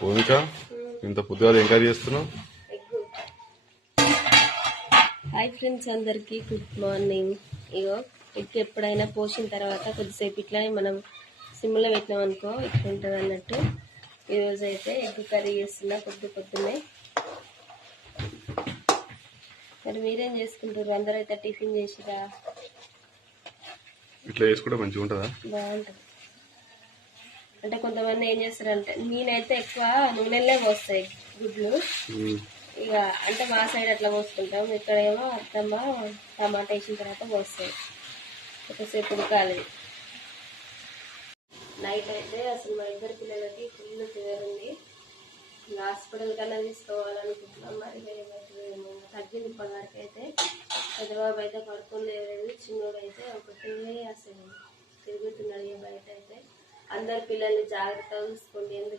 భూమిక ఇంత పొద్దుగా ఏం కర్రీ చేస్తున్నావు? హాయ్ ఫ్రెండ్స్, అందరికీ గుడ్ మార్నింగ్. ఇగో ఎగ్ ఎప్పుడైనా పోసిన తర్వాత కొద్దిసేపు ఇట్లానే మనం సిమ్లో పెట్టినాం అనుకో ఇట్లా ఉంటుంది అన్నట్టు. ఈరోజు అయితే ఎగ్ కర్రీ చేస్తున్నా పొద్దున్నే. మరి మీరేం చేసుకుంటారు? అందరూ అయితే టిఫిన్ చేసిరా? ఇట్లా చేసుకుంటే మంచిగా ఉంటుందా? బాగుంటుంది. అంటే కొంతమంది ఏం చేస్తారంటే, నేనైతే ఎక్కువ నూనెలే పోస్తాయి గుడ్లు. ఇక అంటే మా సైడ్ అట్లా పోసుకుంటాం, ఇక్కడేమో అత్తమ్మ టమాటా వేసిన తర్వాత పోస్తాయి. ఒకసేపు ఉడకాలి. నైట్ అయితే అసలు మా ఇద్దరు పిల్లలకి ఫుల్ ఫీవర్ ఉంది. హాస్పిటల్ కన్నా తీసుకోవాలనుకుంటున్నాం. మరి తగ్గింది ఇప్పటివరకు అయితే. పెద్దబాబు అయితే పడుకోలేదు, చిన్నోడు అయితే ఒకటే అసలు తిరుగుతున్నాడు బయట అయితే. అందరు పిల్లల్ని జాగ్రత్తగా చూసుకోండి, ఎందుకంటే